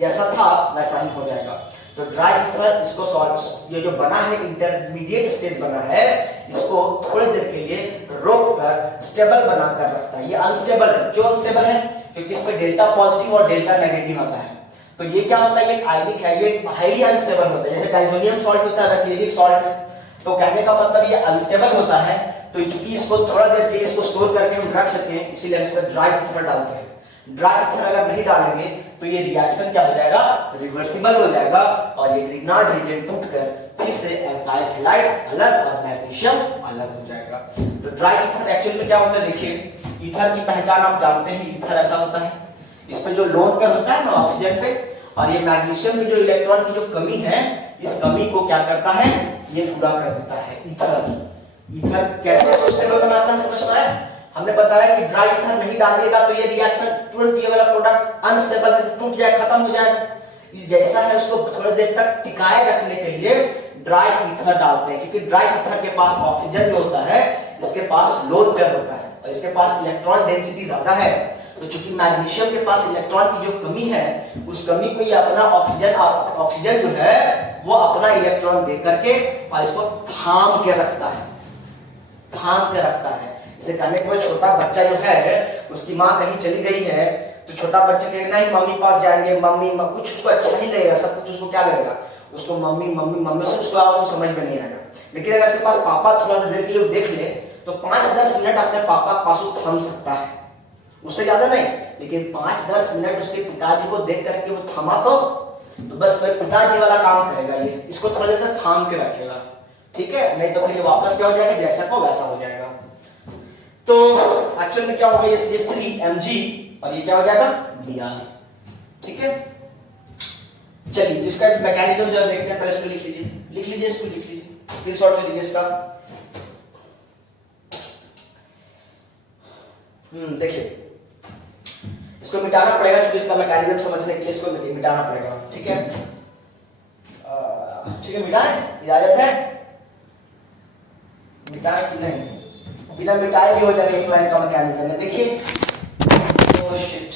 जैसा था वैसा ही हो जाएगा। तो ड्राई ईथर इसको सॉल्व, ये जो बना है इंटरमीडिएट स्टेज बना है, इसको थोड़ी देर के लिए रोक कर स्टेबल बनाकर रखता है। ये अनस्टेबल है, क्यों अनस्टेबल है, क्योंकि इस पे डेल्टा पॉजिटिव और डेल्टा नेगेटिव आता है। तो ये क्या होता है, ये आयनिक है, ये हाईली अनस्टेबल होता है। जैसे डाइजोनियम सॉल्ट होता है वैसे ये एक सॉल्ट है। तो कहने का मतलब ये अनस्टेबल होता है, तो चूंकि इसको थोड़ा देर के लिए इसको स्टोर करके हम रख सकें, इसीलिए इस पर ड्राई ईथर डालते हैं। ड्राई ईथर अगर नहीं डालेंगे तो ये रिएक्शन क्या हो जाएगा, रिवर्सिबल हो जाएगा और ये ग्रिग्नार्ड रिएजेंट टूटकर फिर से एल्काइल हैलाइड अलग और मैग्नीशियम अलग हो जाएगा। तो ड्राई ईथर एक्चुअली में क्या होता है, देखिए ईथर की पहचान आप जानते हैं, ईथर ऐसा होता है, इस पे जो लोन पेयर होता है ना ऑक्सीजन पे, और ये मैग्नीशियम में जो इलेक्ट्रॉन की जो कमी है, इस कमी को क्या करता है, ये पूरा कर देता है ईथर। ईथर कैसे सस्टेनेबल बनाता है समझ में आया? हमने बताया कि ड्राई ईथर नहीं डालिएगा तो ये रिएक्शन तुरंत ये वाला प्रोडक्ट अनस्टेबल है, टूट जाए, खत्म हो जाएगा। जैसा है उसको थोड़ी देर तक टिकाए रखने के लिए ड्राई ईथर डालते हैं, क्योंकि ड्राई ईथर के पास ऑक्सीजन जो होता है, इसके पास लोन पेयर होता है और इसके पास इलेक्ट्रॉन डेंसिटी ज्यादा है। तो चूंकि मैग्नीशियम के पास इलेक्ट्रॉन की जो कमी है, उस कमी को ये अपना ऑक्सीजन जो है वो अपना इलेक्ट्रॉन दे करके और इसको थाम के रखता है, थाम के रखता है। इसे कहने के बाद छोटा बच्चा जो है उसकी माँ कहीं चली गई है तो छोटा बच्चा कहेगा नहीं मम्मी पास जाएंगे, मम्मी कुछ उसको अच्छा नहीं लगेगा, सब कुछ उसको क्या लगेगा, उसको मम्मी मम्मी मम्मी से उसको आपको समझ में नहीं आएगा। लेकिन अगर उसके पास पापा थोड़ा सा देर के लिए देख ले तो 5-10 मिनट अपने पापा के पास वो थम सकता है, उससे ज्यादा नहीं, लेकिन 5-10 मिनट उसके पिताजी को देख करके वो थमा तो बस वह पिताजी वाला काम करेगा, ये इसको थोड़ा देर तक थाम के रखेगा, ठीक है, नहीं तो फिर ये वापस क्या हो जाएगा, जैसा को वैसा हो जाएगा। तो एक्चुअल में क्या होगा, ये CH3Mg और ये क्या हो जाएगा, Br, ठीक है। चलिए तो इसका मैकेनिज्म जरा देखते हैं, पहले इसको लिख लीजिए, लिख लीजिए, इसको लिख लीजिए, स्क्रीनशॉट ले लीजिए इसका। देखिए इसको मिटाना पड़ेगा क्योंकि इसका मैकेनिज्म समझने के लिए इसको मिटाना पड़ेगा, ठीक है। ठीक है, मिटाएं, इजाजत है, मिटाएं कि नहीं, बिना मिटाए भी हो जाएगा इंक्लाइन का मैकेनिज्म है। देखिए ओह शिट,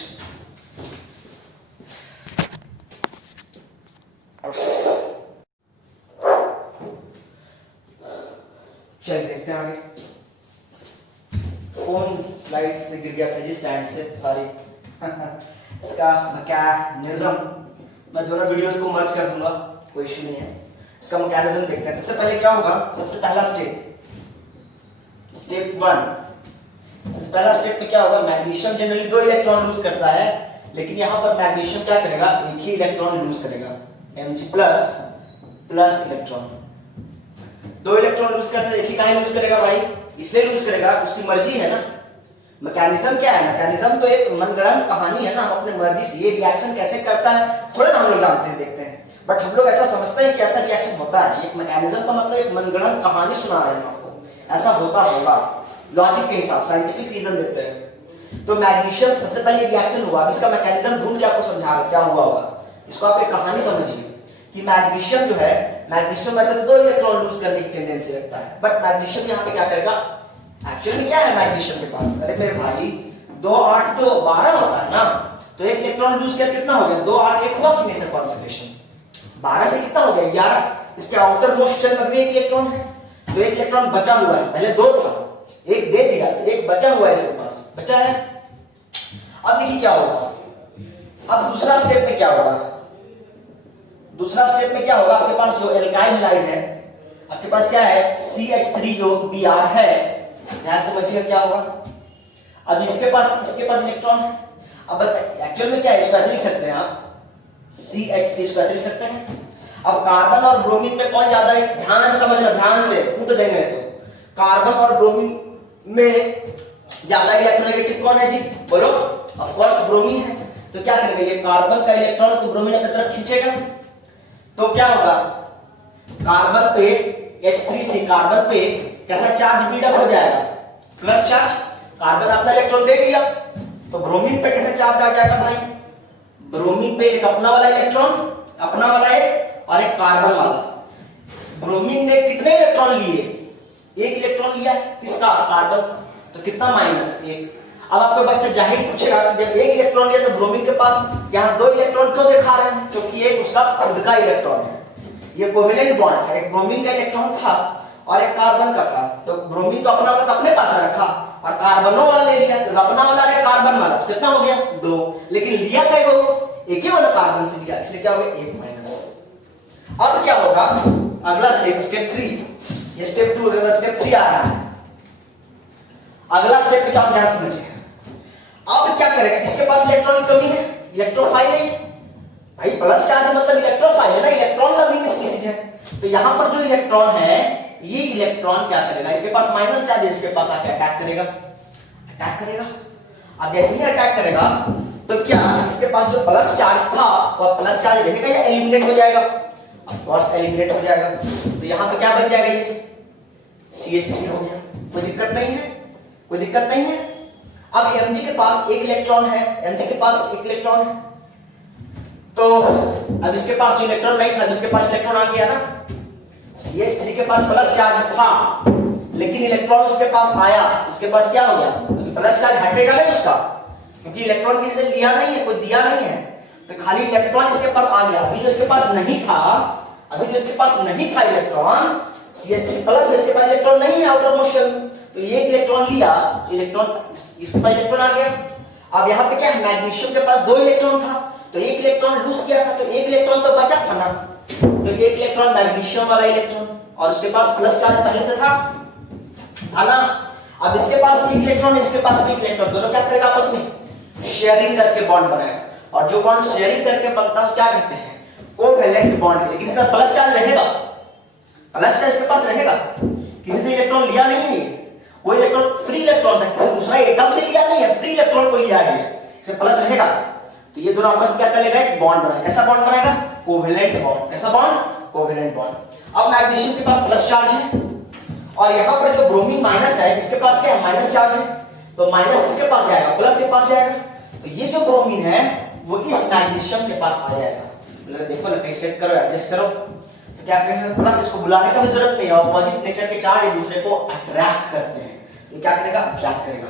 चलिए देखते हैं आगे। फोन स्लाइड से गिर गया था जी, स्टैंड से, सॉरी। इसका मैकेनिज्म मैं दोनों वीडियोस को मर्ज कर दूंगा, कोई इश्यू नहीं है। इसका मैकेनिज्म देखते हैं। सबसे पहले क्या होगा, सबसे पहला स्टेप 1। पहला स्टेप में क्या होगा, मैग्नीशियम जनरली 2 इलेक्ट्रॉन लूज करता है, लेकिन यहां पर मैग्नीशियम क्या करेगा, एक ही इलेक्ट्रॉन लूज करेगा, Mg plus electron. 2 electron lose करता है, एक ही काहे लूज करेगा भाई, इसलिए लूज करेगा, उसकी मर्जी है ना। मैकेनिज्म क्या है, मैकेनिज्म तो एक मनगढ़ंत कहानी है ना, हम अपने मर्जी से ये रिएक्शन कैसे करता है थोड़ा ना हम लोग जानते हैं, देखते हैं, बट हम लोग ऐसा समझते हैं कि ऐसा रिएक्शन होता है। एक मैकेनिज्म का मतलब एक मनगढ़ंत कहानी सुना रहे हैं आपको, ऐसा होता होगा लॉजिक के हिसाब, साइंटिफिक रीजन देते हैं। तो मैग्नीशियम सबसे पहले रिएक्शन हुआ, अब इसका मैकेनिज्म ढूंढ के आपको समझा रहा क्या हुआ होगा। इसको आप एक कहानी समझिए कि मैग्नीशियम जो है, मैग्नीशियम वैसे तो 2 इलेक्ट्रॉन लूज करने की टेंडेंसी रखता है, बट मैग्नीशियम यहाँ पे क्या करेगा, एक्चुअली क्या है मैग्नीशियम के पास, अरे मेरे भाई 2 8 तो 12 होता है ना, तो 1 इलेक्ट्रॉन लूज कर कितना हो गया, 2 8 1 हुआ कि नहीं सर कॉन्फिगरेशन, 12 से कितना हो गया 11। इसके आउटर मोस्ट शेल में भी 1 इलेक्ट्रॉन है, तो 1 इलेक्ट्रॉन बचा हुआ है, पहले 2 था, 1 दे दिया, तो 1 बचा हुआ है इसके पास, बचा है। अब देखिए क्या होगा, अब दूसरा स्टेप में क्या होगा, दूसरा स्टेप में क्या होगा, आपके पास जो एल्काइल हैलाइड है, आपके पास क्या है CH3 जो Br है, ध्यान समझिए क्या होगा। अब इसके पास इलेक्ट्रॉन है, अब एक्चुअल में क्या है, इसको ऐसे लिख सकते हैं आप, CH3 इसको ऐसे लिख सकते हैं। अब कार्बन और ब्रोमीन में कौन ज्यादा है, ध्यान से समझना, ध्यान से कूद देंगे तो कार्बन और ब्रोमीन में ज्यादा इलेक्ट्रोनेगेटिव कौन है जी, बोलो, ऑफ कोर्स ब्रोमीन है। तो क्या करेंगे, ये कार्बन का इलेक्ट्रॉन को ब्रोमीन अपनी तरफ खींचेगा, तो क्या होगा, कार्बन पे H3 से कार्बन पे कैसा चार्ज बिल्डअप हो जाएगा, प्लस चार्ज, कार्बन अपना इलेक्ट्रॉन दे दिया, तो ब्रोमीन पे कैसा चार्ज आ जाएगा भाई, ब्रोमीन पे एक अपना वाला इलेक्ट्रॉन, अपना वाला एक और एक कार्बन वाला। ब्रोमीन ने कितने इलेक्ट्रॉन लिए, 1 इलेक्ट्रॉन लिया, किसका, कार्बन, तो कितना -1। अब आपको बच्चा जाहिर पूछेगा, जब 1 इलेक्ट्रॉन लिया तो ब्रोमीन के पास यहाँ 2 इलेक्ट्रॉन क्यों दिखा रहे हैं, क्योंकि एक उसका खुद का इलेक्ट्रॉन है, ये कोवेलेंट बॉन्ड था, एक ब्रोमीन का इलेक्ट्रॉन था और एक कार्बन का था, तो ब्रोमीन तो अपना वाला अपने पास रखा और कार्बनों वाला ले लिया, तो अपना वाला है कार्बन वाला, तो कितना हो गया 2, लेकिन लिया क्या हो, एक ही वाला कार्बन से लिया, इसलिए क्या हो गया 1 माइनस। अब क्या होगा, अगला स्टेप 3, ये स्टेप 2 स्टेप 3 आ रहा है। अगला स्टेप क्या, ध्यान समझिए। अब क्या करेगा, इसके पास इलेक्ट्रॉन की कमी है, इलेक्ट्रोफाइल है भाई, प्लस चार्ज मतलब इलेक्ट्रोफाइल है ना, इलेक्ट्रॉन लविंग स्पीशीज है, तो यहां पर जो इलेक्ट्रॉन है, ये इलेक्ट्रॉन क्या करेगा, इसके पास माइनस चार्ज है, इसके पास आके अटैक करेगा। अब जैसे ही अटैक करेगा तो क्या इसके पास जो प्लस चार्ज था वो प्लस चार्ज रहेगा या एलिमिनेट हो जाएगा, ऑफ कोर्स एलिमिनेट हो जाएगा, तो यहां पे क्या बन जाएगा, ये CH3 हो गया, कोई दिक्कत नहीं है। अब Mg के पास 1 इलेक्ट्रॉन है, Mg के पास 1 इलेक्ट्रॉन है, तो अब इसके पास जो इलेक्ट्रॉन नहीं था, इसके पास इलेक्ट्रॉन आ गया ना, CH3 के पास प्लस चार्ज था, लेकिन इलेक्ट्रॉन उसके पास आया, उसके पास क्या हो गया, अभी प्लस चार्ज हटेगा नहीं उसका, क्योंकि इलेक्ट्रॉन किसी से लिया नहीं है, कोई दिया नहीं है, तो खाली इलेक्ट्रॉन इसके पास आ गया। अभी जो इसके पास नहीं था इलेक्ट्रॉन, CH3 प्लस, इसके पास इलेक्ट्रॉन नहीं है आउटर मोशन, तो ये इलेक्ट्रॉन लिया, इसके पास इलेक्ट्रॉन आ गया। अब यहाँ पे क्या है, मैग्नीशियम के पास 2 इलेक्ट्रॉन था, तो 1 इलेक्ट्रॉन लूज किया था, तो 1 इलेक्ट्रॉन तो बचा था ना, तो 1 इलेक्ट्रॉन मैग्नीशियम वाला इलेक्ट्रॉन, और उसके पास प्लस चार्ज पहले से था ना। अब इसके पास 1 इलेक्ट्रॉन, इसके पास 1 इलेक्ट्रॉन, दोनों क्या करेगा, आपस में शेयरिंग करके बॉन्ड बनाएगा, और जो बॉन्ड शेयरिंग करके बनता है क्या कहते हैं, कोवैलेंट बॉन्ड। लेकिन इसका प्लस चार्ज रहेगा, प्लस चार्ज इसके पास रहेगा, किसी से इलेक्ट्रॉन लिया नहीं है, कोई इलेक्ट्रॉन फ्री इलेक्ट्रॉन था, किसी दूसरा एकदम से लिया नहीं है, फ्री इलेक्ट्रॉन को लिया है, इसमें प्लस रहेगा, तो ये दोनों आपस में क्या करेगा, एक बॉन्ड बनाएगा। कैसा बॉन्ड बनाएगा, कोवैलेंट बॉन्ड। कैसा बॉन्ड, कोवैलेंट बॉन्ड। अब मैग्नीशियम के पास प्लस चार्ज है, और यहां पर जो ब्रोमीन माइनस है, इसके पास क्या है, माइनस चार्ज है, तो माइनस किसके पास जाएगा, प्लस के पास जाएगा, तो ये जो ब्रोमीन है वो इस मैग्नीशियम के पास आ जाएगा। देखो ना, कहीं सेट करो, एडजस्ट करो, तो क्या करेगा, प्लस इसको बुलाने का भी जरूरत नहीं है, ऑपोजिट नेचर के चार्ज एक दूसरे को अट्रैक्ट करते हैं, ये क्या करेगा, अट्रैक्ट करेगा,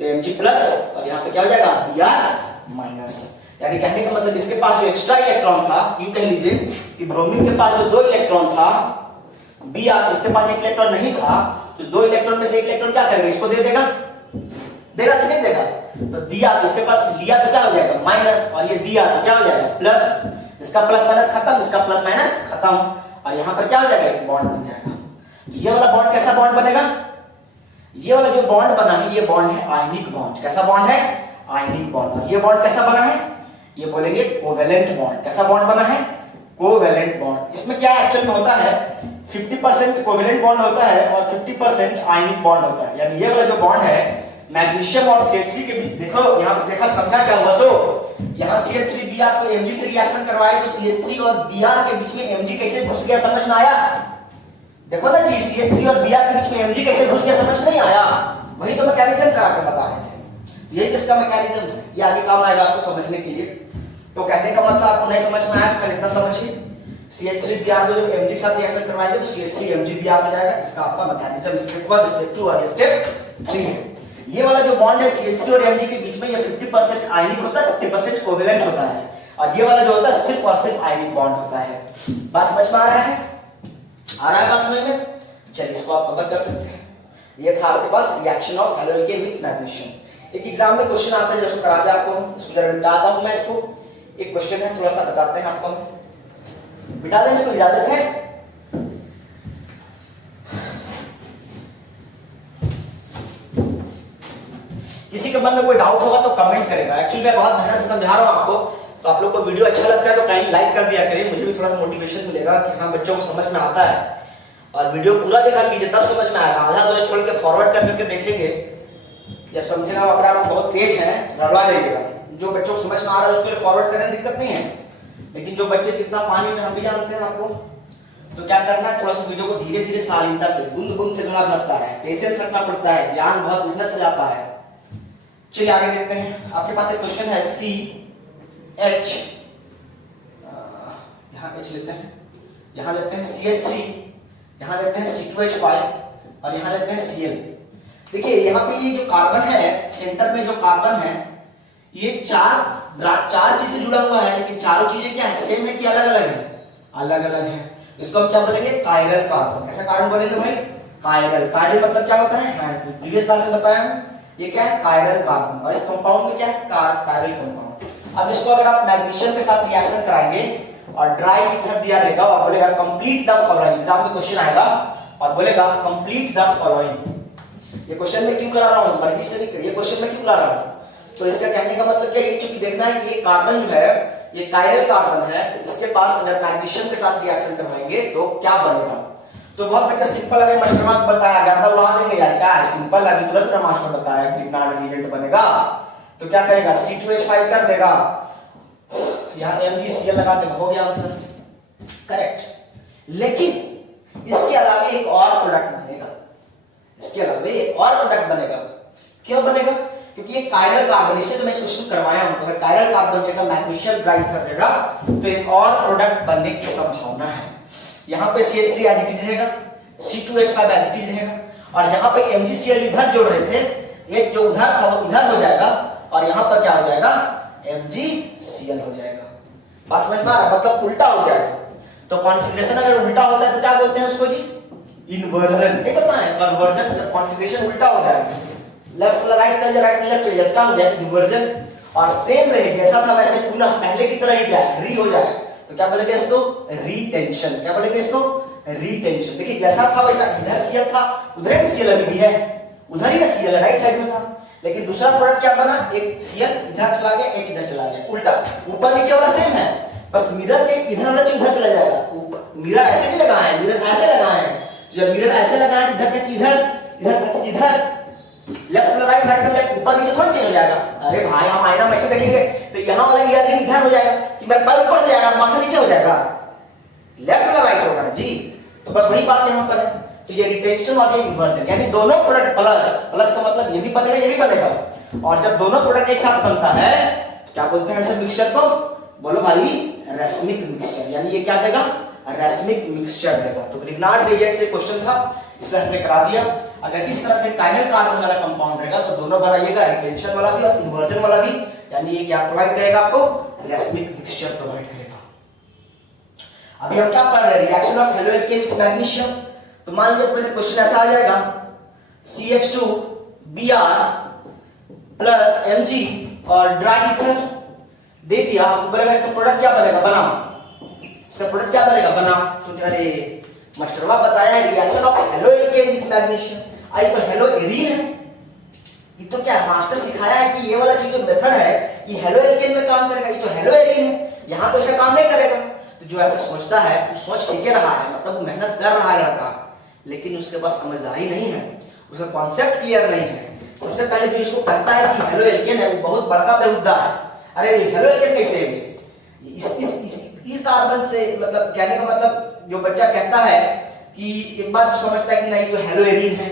तो Mg प्लस और यहाँ पे क्या हो जाएगा, Br माइनस। यानी कहने का मतलब इसके पास जो एक्स्ट्रा इलेक्ट्रॉन था, यूं कह लीजिए कि ब्रोमीन के पास जो 2 इलेक्ट्रॉन था, Br इसके पास 1 इलेक्ट्रॉन नहीं था, तो 2 इलेक्ट्रॉन में से 1 इलेक्ट्रॉन क्या करेगा, इसको दे देगा, देगा कि नहीं देगा? तो दिया तो इसके पास, लिया तो क्या हो जाएगा माइनस, और ये दिया तो क्या हो जाएगा प्लस। इसका प्लस माइनस खत्म, इसका प्लस माइनस खत्म, और यहां पर क्या हो जाएगा, एक बॉन्ड बन जाएगा। तो ये वाला बॉन्ड कैसा बॉन्ड बनेगा, ये वाला जो बॉन्ड बना है ये बॉन्ड है आयनिक बॉन्ड। कैसा बॉन्ड है, आयनिक बॉन्ड। और ये बॉन्ड कैसा बना है, ये बोलेंगे कोवेलेंट बॉन्ड। कैसा बॉन्ड बना है, कोवेलेंट बॉन्ड। इसमें क्या एक्चुअल में होता है, 50% कोवेलेंट बॉन्ड होता है और 50% आयनिक बॉन्ड होता है। यानी ये वाला जो बॉन्ड है मैग्नीशियम और CH3 के बीच, देखो यहां पे देखा, समझा क्या हुआ? सो यहां CH3Br को Mg से रिएक्शन करवाए तो CH3 और Br के बीच में Mg कैसे घुस गया, समझ में आया? देखो ना जी, CH3 और Br के बीच में Mg कैसे घुस गया, समझ नहीं आया? वही तो मैकेनिज्म करा के बता रहे थे। ये किसका मैकेनिज्म है, ये आगे काम आएगा आपको समझने के लिए। तो कहने का मतलब आपको नहीं समझ में आया तो इतना समझिए, CH3Br को जब Mg के साथ रिएक्शन करवाएंगे तो CH3MgBr हो जाएगा। इसका आपका मैकेनिज्म स्टेप 1, स्टेप 2 और स्टेप 3 है। ये वाला जो बॉन्ड है CH3 और Mg के बीच में, ये 50% आयनिक होता है, 50% कोवेलेंट होता है, और ये वाला जो होता है सिर्फ और सिर्फ आयनिक बॉन्ड होता है। बात समझ में आ रहा है, आ रहा है बात समझ में? चलिए इसको आप कवर कर सकते हैं। ये था आपके पास reaction of haloalkane with magnesium. एक एग्जाम में क्वेश्चन आता है जिसको करा दे आपको, इसको जरा बताता हूं मैं इसको। एक क्वेश्चन है, थोड़ा सा बताते हैं आपको, बिठा दें इसको, इजाजत है? किसी के मन में कोई डाउट होगा तो कमेंट करेगा। एक्चुअली मैं बहुत मेहनत से समझा रहा हूं आपको, तो आप लोग को वीडियो अच्छा लगता है तो काइंडली लाइक कर दिया करिए, मुझे भी थोड़ा सा मोटिवेशन मिलेगा कि हाँ बच्चों को समझ में आता है। और वीडियो पूरा देखा कीजिए तब समझ में आएगा, आधा तो छोड़ के फॉरवर्ड कर करके देखेंगे, जब समझेगा अपने आप बहुत तेज है रड़वा देगा। जो बच्चों को समझ में आ रहा है उसके लिए फॉरवर्ड करने दिक्कत नहीं है, लेकिन जो बच्चे कितना पानी में, हम भी जानते हैं आपको, तो क्या करना है, थोड़ा सा वीडियो को धीरे धीरे शालीनता से, बूंद बूंद से गला भरता है, पेशेंस रखना पड़ता है, ज्ञान बहुत मेहनत से जाता है। चलिए आगे देखते हैं। आपके पास एक क्वेश्चन है CH, यहाँ H लेते हैं, यहाँ लेते हैं CH3, यहाँ लेते हैं C2H5 और यहाँ लेते हैं Cl। देखिए यहाँ पे ये जो कार्बन है, सेंटर में जो कार्बन है, ये चार चीज से जुड़ा हुआ है, लेकिन चारों चीजें क्या है, सेम है कि अलग अलग है? अलग अलग है। इसको हम क्या बोलेंगे, कायरल कार्बन। ऐसा कार्बन बोलेंगे भाई, कायरल। कायरल मतलब क्या होता है, हैंड। प्रीवियस क्लास में बताया हूं, ये क्या है, कायरल कार्बन। और इस कंपाउंड में क्या है, कायरल कंपाउंड। अब इसको अगर आप मैग्नीशियम के साथ रिएक्शन कराएंगे और ड्राई ईथर दिया रहेगा और बोलेगा कंप्लीट द फॉलोइंग, एग्जाम में क्वेश्चन आएगा और बोलेगा कंप्लीट द फॉलोइंग। ये क्वेश्चन में क्यों करा रहा हूं, मर्जी से नहीं, ये क्वेश्चन में क्यों ला रहा हूं? तो इसका कहने का मतलब क्या है, चूंकि देखना है कि ये कार्बन जो है ये कायरल कार्बन है, तो इसके पास अगर मैग्नीशियम के साथ रिएक्शन करवाएंगे तो क्या बनेगा। तो बहुत बेटा सिंपल, अगर मास्टर ने बताया गर्दा उड़ा देंगे यार, क्या है सिंपल, अभी तुरंत मास्टर बताया कि ग्रिग्नार्ड रिएजेंट बनेगा, तो क्या करेगा, C2H5 कर देगा, यहाँ MgCl लगा देगा, हो गया आंसर करेक्ट। लेकिन इसके अलावा एक और प्रोडक्ट बनेगा, इसके अलावा एक और प्रोडक्ट बनेगा। क्यों बनेगा, क्योंकि ये कायरल कार्बन, इसलिए तो मैं इस क्वेश्चन करवाया हूं, अगर कायरल कार्बन रहेगा, मैग्नीशियम ड्राई ईथर रहेगा, तो एक और प्रोडक्ट बनने की संभावना है। यहाँ पे CH3 एडिटिव रहेगा, C2H5 एडिटिव रहेगा, और यहाँ पे MgCl इधर जोड़ रहे थे, एक जो उधर था वो इधर हो जाएगा, और यहाँ पर क्या हो जाएगा, MgCl हो जाएगा। बात समझ में आ रहा है, मतलब उल्टा हो जाएगा। तो कॉन्फ़िगरेशन अगर उल्टा होता है तो क्या बोलते हैं उसको जी, इन्वर्जन। नहीं पता है, कन्वर्जन, कॉन्फ़िगरेशन उल्टा हो जाएगा, लेफ्ट वाला राइट चल जाए, राइट लेफ्ट चल जाए, क्या हो जाए, इन्वर्जन। और सेम रहे जैसा था वैसे पुनः पहले की तरह ही जाए, री हो जाए, तो क्या बोलेंगे इसको, रिटेंशन। क्या बोलेंगे इसको, रिटेंशन। देखिए जैसा था वैसा, इधर Cl था, उधर Cl अभी भी है, उधर ही ना Cl राइट साइड में था, लेकिन दूसरा प्रोडक्ट क्या बना, एक Cl इधर चला गया, H इधर चला गया, उल्टा। ऊपर नीचे वाला सेम है, बस मिरर के इधर वाला उधर चला जाएगा। मिरर ऐसे नहीं लगा है, मिरर ऐसे लगा है, जब मिरर ऐसे लगा है इधर का इधर, इधर का इधर, लेफ्ट राइट, राइट लेफ्ट, ऊपर नीचे थोड़ा चेंज हो जाएगा। अरे भाई हम आईना में ऐसे देखेंगे तो यहाँ वाला ईयर इधर हो जाएगा कि मेरा पैर ऊपर हो जाएगा, माथा नीचे हो जाएगा, लेफ्ट वाला राइट होगा जी। तो बस वही बात यहाँ पर है। तो ये रिटेंशन और ये इन्वर्जन, यानी दोनों प्रोडक्ट प्लस, प्लस का मतलब ये भी बनेगा ये भी बनेगा, और जब दोनों प्रोडक्ट एक साथ बनता है तो क्या बोलते हैं ऐसे मिक्सचर को, बोलो भाई, रेसमिक मिक्सचर। यानी ये क्या देगा, रेसमिक मिक्सचर देगा। तो ग्रिग्नार्ड रिएजेंट से क्वेश्चन था, इसे हमने करा दिया। अगर इस तरह से कायरल कार्बन वाला कंपाउंड रहेगा तो दोनों बनाइएगा, रिटेंशन वाला भी और इन्वर्जन वाला भी, यानी ये क्या प्रोवाइड करेगा आपको, रेसमिक मिक्सचर प्रोवाइड करेगा। अभी हम क्या पढ़ रहे हैं, reaction of haloalkane with magnesium. तो मान लीजिए क्वेश्चन ऐसा आ जाएगा CH2Br प्लस Mg और ड्राई ईथर दे दिया। तो प्रोडक्ट क्या बनेगा? बनाओ। इसका प्रोडक्ट क्या बनेगा? बनाओ। सोच अरे मास्टरवा बताया है reaction of haloalkane with magnesium. आई तो हेलो एरीन है। ये तो क्या मास्टर सिखाया है कि ये वाला चीज जो मेथड है ये हेलो एल्केन में काम करेगा। ये तो हेलो एरीन है, यहाँ तो ऐसा काम नहीं करेगा। तो जो ऐसा सोचता है वो सोच ठीक रहा है, मतलब मेहनत कर रहा है लड़का, लेकिन उसके पास समझदारी नहीं है, उसका कॉन्सेप्ट क्लियर नहीं है। सबसे पहले जो इसको कहता है कि हेलो एल्केन है वो बहुत बड़का बेहुदा है। अरे हेलो एल्केन कैसे है? इस कार्बन से मतलब कहने का मतलब जो बच्चा कहता है कि एक बात समझता है कि नहीं तो हेलो एरीन है,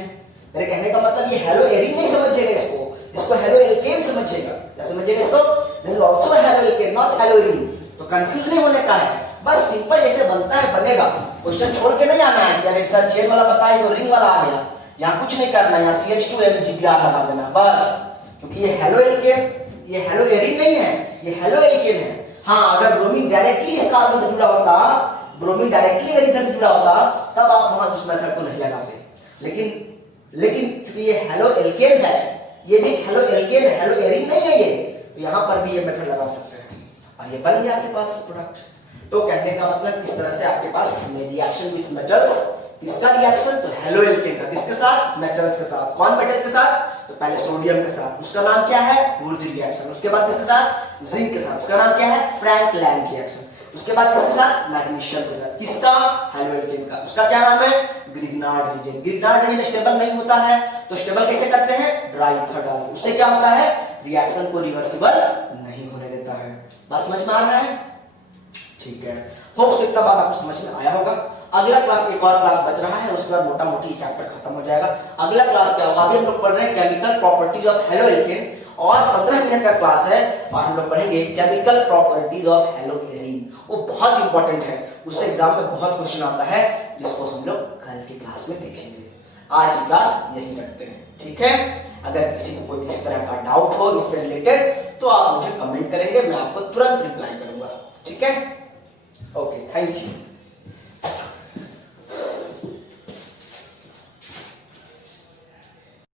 मेरे कहने का मतलब ये हेलो एरीन नहीं समझेगा, इसको हेलो एल्केन समझेगा। क्या समझेगा इसको? This is also halo alkane not hello arene. तो कंफ्यूज नहीं होने का है, बस सिंपल जैसे बनता है बनेगा। क्वेश्चन छोड़ के नहीं आना है कि अरे सर चेन वाला बताया तो रिंग वाला आ गया, यहाँ कुछ नहीं करना, यहाँ CH2MgBr लगा देना बस। क्योंकि ये हेलो एल्केन, ये हेलो एरीन नहीं है, ये हेलो एल्केन है। हाँ अगर ब्रोमीन डायरेक्टली इस कार्बन से जुड़ा होता, ब्रोमीन डायरेक्टली अगर इधर से जुड़ा होता तब आप वहां उस मेथड को नहीं लगाते। लेकिन क्योंकि ये हेलो एल्केन है, ये भी हेलो एल्केन है, हेलो एरीन नहीं है ये, तो यहाँ पर भी ये मेथड लगा सकते हैं और ये बन गया आपके पास प्रोडक्ट। तो कहने का मतलब इस तरह से आपके पास रिएक्शन विथ मेटल्स, किसका रिएक्शन? तो हेलो एल्केन का। किसके साथ? मेटल्स के साथ। कौन मेटल के साथ? तो पहले सोडियम के साथ, उसका नाम क्या है? Wurtz reaction. उसके बाद किसके साथ? जिंक के साथ, उसका नाम क्या है? Frank land reaction. उसके बाद किसके साथ? मैग्नीशियम के साथ। किसका? हेलो एल्केन का। उसका क्या नाम है? Grignard reason. Grignard reason stable नहीं होता है, तो स्टेबल कैसे करते हैं? ड्राई ईथर डाल के। उससे क्या होता है? रिएक्शन को रिवर्सिबल नहीं होने देता है। बात समझ में आ रहा है? ठीक है, होप इतना बात आपको समझ में आया होगा। अगला क्लास, एक और क्लास बच रहा है, उसके बाद मोटा मोटी चैप्टर खत्म हो जाएगा। अगला क्लास क्या होगा? अभी हम लोग पढ़ रहे हैं chemical properties of haloalkane और 15 मिनट का क्लास है और हम लोग पढ़ेंगे chemical properties of hello arene. वो बहुत इंपॉर्टेंट है, उससे एग्जाम में बहुत क्वेश्चन आता है, जिसको हम लोग कल की क्लास में देखेंगे। आज की क्लास यही रखते हैं, ठीक है? अगर किसी को कोई इस तरह का डाउट हो इससे रिलेटेड तो आप मुझे कमेंट करेंगे, मैं आपको तुरंत रिप्लाई करूंगा, ठीक है? Okay, thank you.